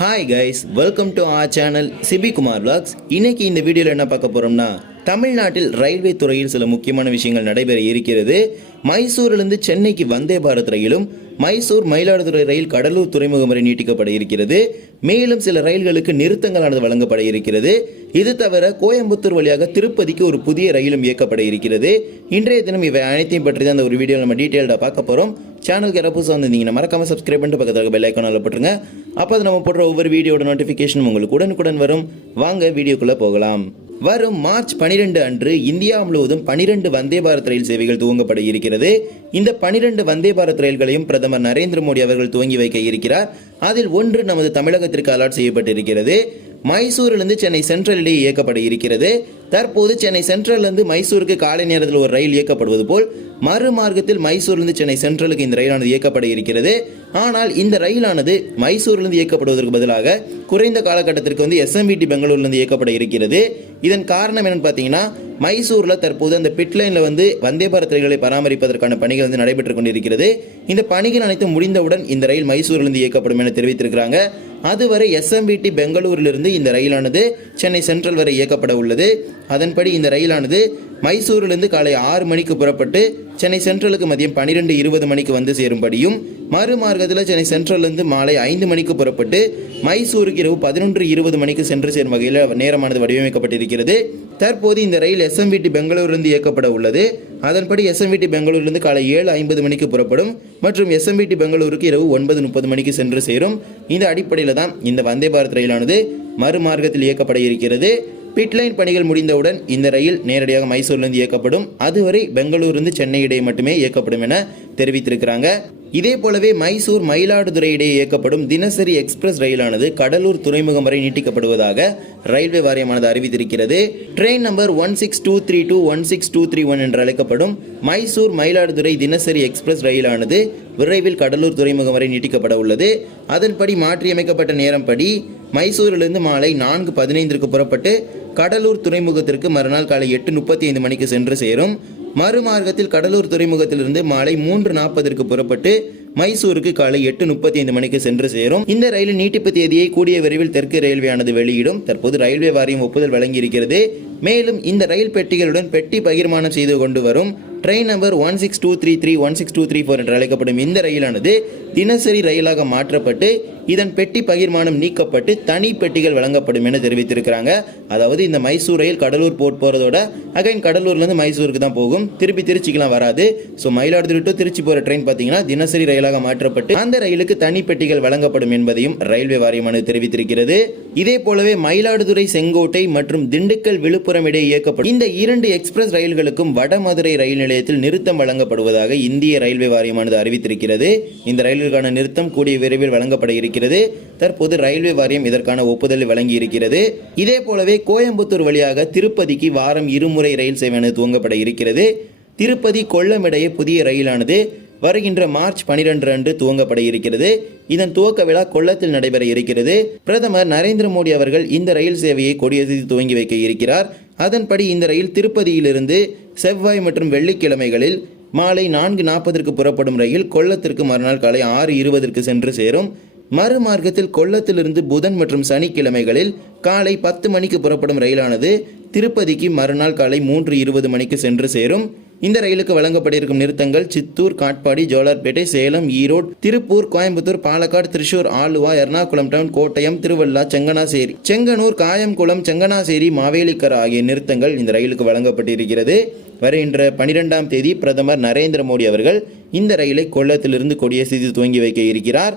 Hi guys welcome to our channel Sibi Kumar vlogs இன்னைக்கு இந்த வீடியோவில் என்ன பார்க்க போறோம்னா தமிழ்நாட்டில் ரயில்வே துறையில் சில முக்கியமான விஷயங்கள் நடைபெற இருக்கிறது. மைசூரிலிருந்து சென்னைக்கு வந்தே பாரத் ரயிலும் மைசூர் மயிலாடுதுறை ரயில் கடலூர் துறைமுகம் வரை நீட்டிக்கப்பட இருக்கிறது மேலும் சில ரயில்களுக்கு நிறுத்தங்களானது வழங்கப்பட இருக்கிறது இது தவிர கோயம்புத்தூர் வழியாக திருப்பதிக்கு ஒரு புதிய ரயிலும் இயக்கப்பட இருக்கிறது இன்றைய தினம் இவை அனைத்தையும் பற்றி தான் அந்த ஒரு வீடியோ நம்ம டீட்டெயில்டாக பார்க்க போகிறோம் சேனலுக்கு யாராவது புதுசாக வந்திருந்தீங்கன்னா மறக்காம சப்ஸ்கிரைப் பண்ணிட்டு பக்கத்தில் பெல் ஐக்கானில் போட்டுருங்க. அப்போ அது நம்ம போடுற ஒவ்வொரு வீடியோட நோட்டிஃபிகேஷன் உங்களுக்கு உடனுக்குடன் வரும். வாங்க வீடியோக்குள்ளே போகலாம். வரும் மார்ச் 12 அன்று இந்தியா முழுவதும் 12 வந்தே பாரத் ரயில் சேவைகள் துவங்கப்பட இருக்கிறது. இந்த 12 வந்தே பாரத் ரயில்களையும் பிரதமர் நரேந்திர மோடி அவர்கள் துவங்கி வைக்க இருக்கிறார். அதில் ஒன்று நமது தமிழகத்திற்கு அலாட் செய்யப்பட்டிருக்கிறது. மைசூரிலிருந்து சென்னை சென்ட்ரலிடையே இயக்கப்பட இருக்கிறது. தற்போது சென்னை சென்ட்ரலிருந்து மைசூருக்கு காலை நேரத்தில் ஒரு ரயில் இயக்கப்படுவது போல் மறுமார்க்கத்தில் மைசூரிலிருந்து சென்னை சென்ட்ரலுக்கு இந்த ரயிலானது இயக்கப்பட இருக்கிறது. ஆனால் இந்த ரயிலானது மைசூரிலிருந்து இயக்கப்படுவதற்கு பதிலாக குறைந்த காலகட்டத்திற்கு வந்து எஸ்எம்பிடி பெங்களூர்லேருந்து இயக்கப்பட இருக்கிறது. இதன் காரணம் என்னன்னு பார்த்தீங்கன்னா மைசூரில் தற்போது அந்த பிட்லைனில் வந்து வந்தே பாரத் ரயில்களை பராமரிப்பதற்கான பணிகள் வந்து நடைபெற்றுக் கொண்டிருக்கிறது. இந்த பணிகள் அனைத்தும் முடிந்தவுடன் இந்த ரயில் மைசூரிலிருந்து இயக்கப்படும் என தெரிவித்திருக்கிறாங்க. அதுவரை எஸ்எம்பிடி பெங்களூரிலிருந்து இந்த ரயிலானது சென்னை சென்ட்ரல் வரை இயக்கப்பட உள்ளது. அதன்படி இந்த ரயிலானது மைசூரிலிருந்து காலை ஆறு மணிக்கு புறப்பட்டு சென்னை சென்ட்ரலுக்கு மதியம் பன்னிரெண்டு இருபது மணிக்கு வந்து சேரும்படியும் மறுமார்க்கத்தில் சென்னை சென்ட்ரல்லேருந்து மாலை ஐந்து மணிக்கு புறப்பட்டு மைசூருக்கு இரவு பதினொன்று இருபது மணிக்கு சென்று சேரும் வகையில் நேரமானது வடிவமைக்கப்பட்டிருக்கிறது. தற்போது இந்த ரயில் எஸ்எம்விடி பெங்களூரிலிருந்து இயக்கப்பட உள்ளது. அதன்படி எஸ்எம்விடி பெங்களூரிலிருந்து காலை ஏழு ஐம்பது மணிக்கு புறப்படும் மற்றும் எஸ்எம்விடி பெங்களூருக்கு இரவு ஒன்பது முப்பது மணிக்கு சென்று சேரும். இந்த அடிப்படையில் தான் இந்த வந்தே பாரத் ரயிலானது மறுமார்க்கத்தில் இயக்கப்பட இருக்கிறது. பிட்லைன் பணிகள் முடிந்தவுடன் இந்த ரயில் நேரடியாக மைசூர்லேருந்து இயக்கப்படும். அதுவரை பெங்களூரிலிருந்து சென்னை இடையே மட்டுமே இயக்கப்படும் என தெரிவித்திருக்கிறாங்க. இதே போலவே மைசூர் மயிலாடுதுறை இடையே இயக்கப்படும் தினசரி எக்ஸ்பிரஸ் ரயிலானது கடலூர் துறைமுகம் வரை நீட்டிக்கப்படுவதாக ரயில்வே வாரியமானது அறிவித்திருக்கிறது. Train number one six two three two one six two three one என்று அழைக்கப்படும் மைசூர் மயிலாடுதுறை தினசரி எக்ஸ்பிரஸ் ரயிலானது விரைவில் கடலூர் துறைமுகம் வரை நீட்டிக்கப்பட உள்ளது. அதன்படி மாற்றியமைக்கப்பட்ட நேரம்படி மைசூரிலிருந்து மாலை நான்கு பதினைந்திற்கு புறப்பட்டு கடலூர் துறைமுகத்திற்கு மறுநாள் காலை எட்டு முப்பத்தி ஐந்து மணிக்கு சென்று சேரும். மறுமார்க்கத்தில் கடலூர் துறைமுகத்திலிருந்து மாலை மூன்று நாற்பதற்கு புறப்பட்டு மைசூருக்கு காலை எட்டு முப்பத்தி ஐந்து மணிக்கு சென்று சேரும். இந்த ரயிலின் நீட்டிப்பு தேதியை கூடிய விரைவில் தெற்கு ரயில்வேயானது வெளியிடும். தற்போது ரயில்வே வாரியம் ஒப்புதல் வழங்கியிருக்கிறது. மேலும் இந்த ரயில் பெட்டிகளுடன் பெட்டி பகிர்மானம் செய்து கொண்டு வரும் train number one six two three three one six two three four என்று அழைக்கப்படும் இந்த ரயிலானது தினசரி ரயிலாக மாற்றப்பட்டு இதன் பெட்டி பகிர்மானம் நீக்கப்பட்டு தனி பெட்டிகள் வழங்கப்படும் என தெரிவித்திருக்கிறாங்க. அதாவது இந்த மைசூர் ரயில் கடலூர் போர்ட் போகிறதோட அகைன் கடலூர்லேருந்து மைசூருக்கு தான் போகும். திருப்பி திருச்சிக்கெலாம் வராது. ஸோ மயிலாடுதுறை டு திருச்சி போகிற ட்ரெயின் பார்த்தீங்கன்னா தினசரி ரயிலாக மாற்றப்பட்டு அந்த ரயிலுக்கு தனி பெட்டிகள் வழங்கப்படும் என்பதையும் ரயில்வே வாரியமானது தெரிவித்திருக்கிறது. இதே போலவே மயிலாடுதுறை செங்கோட்டை மற்றும் திண்டுக்கல் விழுப்புரம் இடையே இயக்கப்படும். இந்த இரண்டு எக்ஸ்பிரஸ் ரயில்களுக்கும் வடமதுரை ரயில் நிலையத்தில் நிறுத்தம் வழங்கப்படுவதாக இந்திய ரயில்வே வாரியமானது அறிவித்திருக்கிறது. இந்த ரயில்களுக்கான நிறுத்தம் கூடிய விரைவில் வழங்கப்பட இருக்கிறது. தற்போது ரயில்வே வாரியம் இதற்கான ஒப்புதலை வழங்கி இருக்கிறது இதே போலவே கோயம்புத்தூர் வழியாக திருப்பதிக்கு வாரம் இருமுறை ரயில் சேவையானது துவங்கப்பட இருக்கிறது. திருப்பதி கொல்லம் இடையே புதிய ரயிலானது வருகின்ற மார்ச் 12 அன்று துவங்கப்பட இருக்கிறது. இதன் துவக்க விழா கொல்லத்தில் நடைபெற இருக்கிறது. பிரதமர் நரேந்திர மோடி அவர்கள் இந்த ரயில் சேவையை கொடியசைத்து துவங்கி வைக்க இருக்கிறார். அதன்படி இந்த ரயில் திருப்பதியிலிருந்து செவ்வாய் மற்றும் வெள்ளிக்கிழமைகளில் மாலை நான்கு நாற்பதற்கு புறப்படும் ரயில் கொல்லத்திற்கு மறுநாள் காலை ஆறு இருபதற்கு சென்று சேரும். மறுமார்க்கத்தில் கொல்லத்திலிருந்து புதன் மற்றும் சனிக்கிழமைகளில் காலை பத்து மணிக்கு புறப்படும் ரயிலானது திருப்பதிக்கு மறுநாள் காலை மூன்று இருபது மணிக்கு சென்று சேரும். இந்த ரயிலுக்கு வழங்கப்பட்டிருக்கும் நிறுத்தங்கள் சித்தூர் காட்பாடி ஜோலார்பேட்டை சேலம் ஈரோடு திருப்பூர் கோயம்புத்தூர் பாலக்காடு திருச்சூர் ஆலுவா எர்ணாகுளம் டவுன் கோட்டயம் திருவள்ளா செங்கனாசேரி செங்கனூர் காயம்குளம் செங்கனாசேரி மாவேலிக்கர் ஆகிய நிறுத்தங்கள் இந்த ரயிலுக்கு வழங்கப்பட்டிருக்கிறது. வருகின்ற பனிரெண்டாம் தேதி பிரதமர் நரேந்திர மோடி அவர்கள் இந்த ரயிலை கொல்லத்திலிருந்து கொடியசைத்து துவங்கி வைக்க இருக்கிறார்.